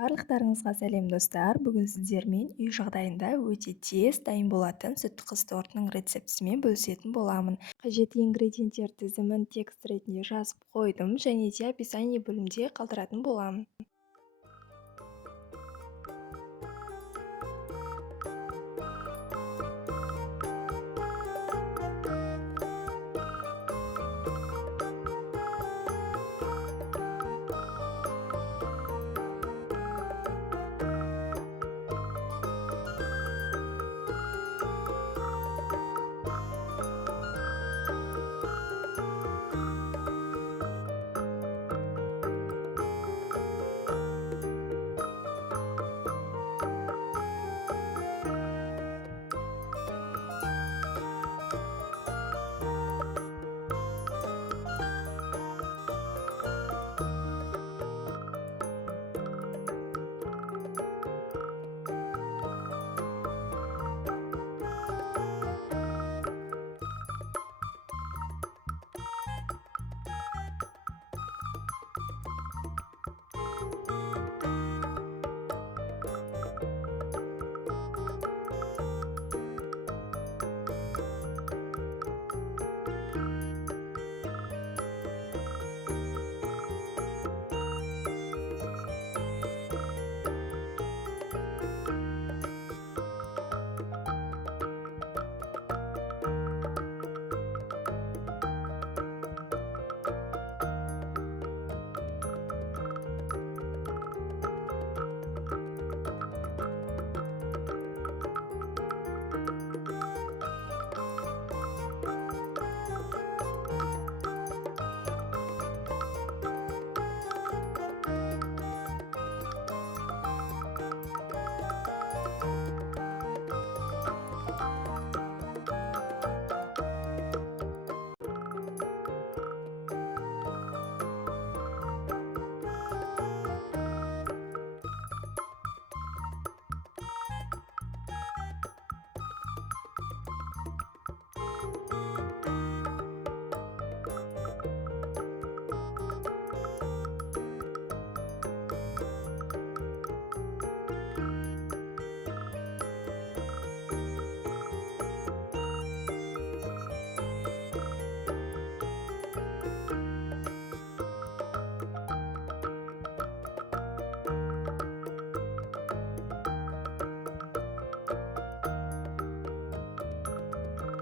Барлықтарыңызға сәлем достар. Бүгін сіздермен үй жағдайында өте тез дайын болатын сүт қыз тортының рецептісімен бөлісетін боламын. Қажетті ингредиенттер тізімін текст ретінде жазып қойдым және де описание бөлімде қалдыратын боламын.